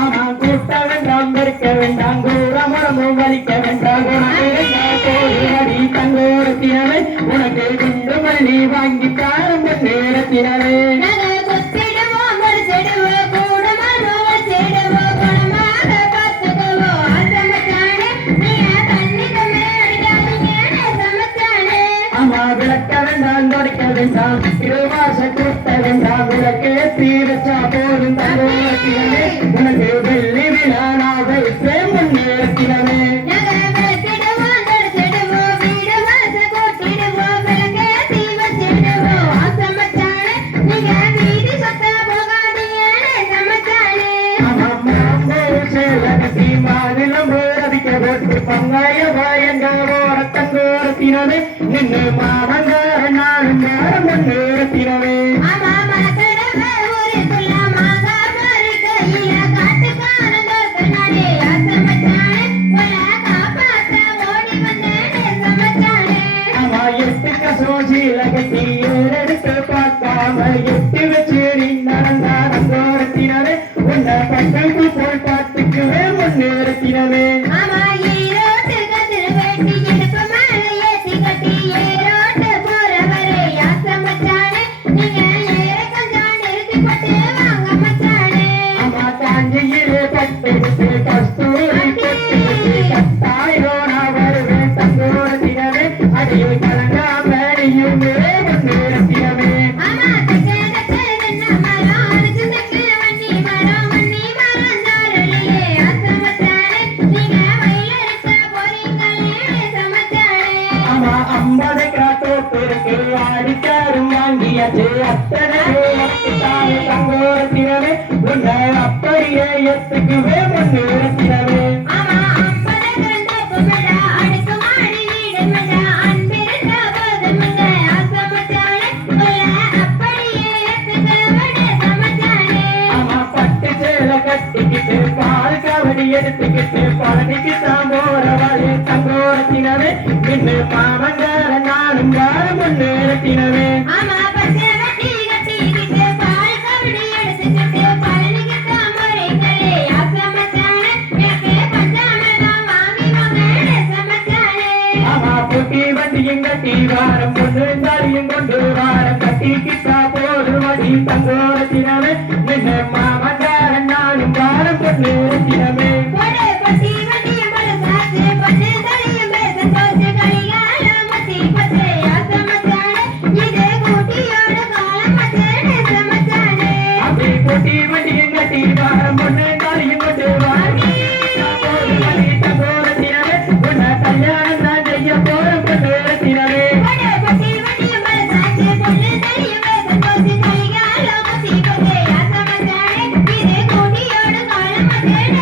ஆமா கூட்ட வேண்டாம் வெறுக்க வேண்டாம் கூறமுடமும் வலிக்க வேண்டாம் குணமேடி தங்கோரத்தினவே உனக்கு குண்டு மணி வாங்கி தாரம் நேரத்தினவே விளக்க வேண்டாம் தொடக்க வேண்டாம் இருவாச கூட்ட வேண்டாம் விளக்கே தீரச்சா போதும் தங்கோரத்தினவே உனக்கு வெள்ளி விழானாக முன்னேறத்தினவே பங்காய பயங்கரத்தங்கோரத்தினவே நின்று மாமங்கார நாளும் நேரம் முன்னேறத்தினவே சோசிலகத்தி ஏறெடுத்து பார்க்காம எட்டு வச்சு நடந்தாரங்கோரத்தினவே உன்னை பக்கத்து போய் பார்த்துக்குவே முன்னேறத்தினவே அடிக்காரும் வாங்கியாச்சு அத்தனை தங்கோரத்தினவே உன்னை அப்படியே எத்துக்குவே முன்னேறத்தினவே பட்டு சேலை கட்டிக்கிட்டு பால் கவடி எடுத்துக்கிட்டு பழனிக்கு தாம்போரவாளே தங்கோரத்தினவே இன்று மாமங்கார நானும் முன்னேறத்தினவே வண்டியும் கட்டி வாரம் பொண்ணு தாலியும் கொண்டு வாரம் கட்டிக்கிட்டா போது வடி தங்கோரத்தினவே நின்று மாமங்கார நானும் வாரம் பொன்னேறத்தினவே வண்டியும் கட்டி வாரம் பொண்ணு தாலியும் கொண்டு வாரம் தங்கோரத்தினவே உன்னை கல்யாணம் தான் செய்ய போற பொன்னேறத்தினவே Thank you.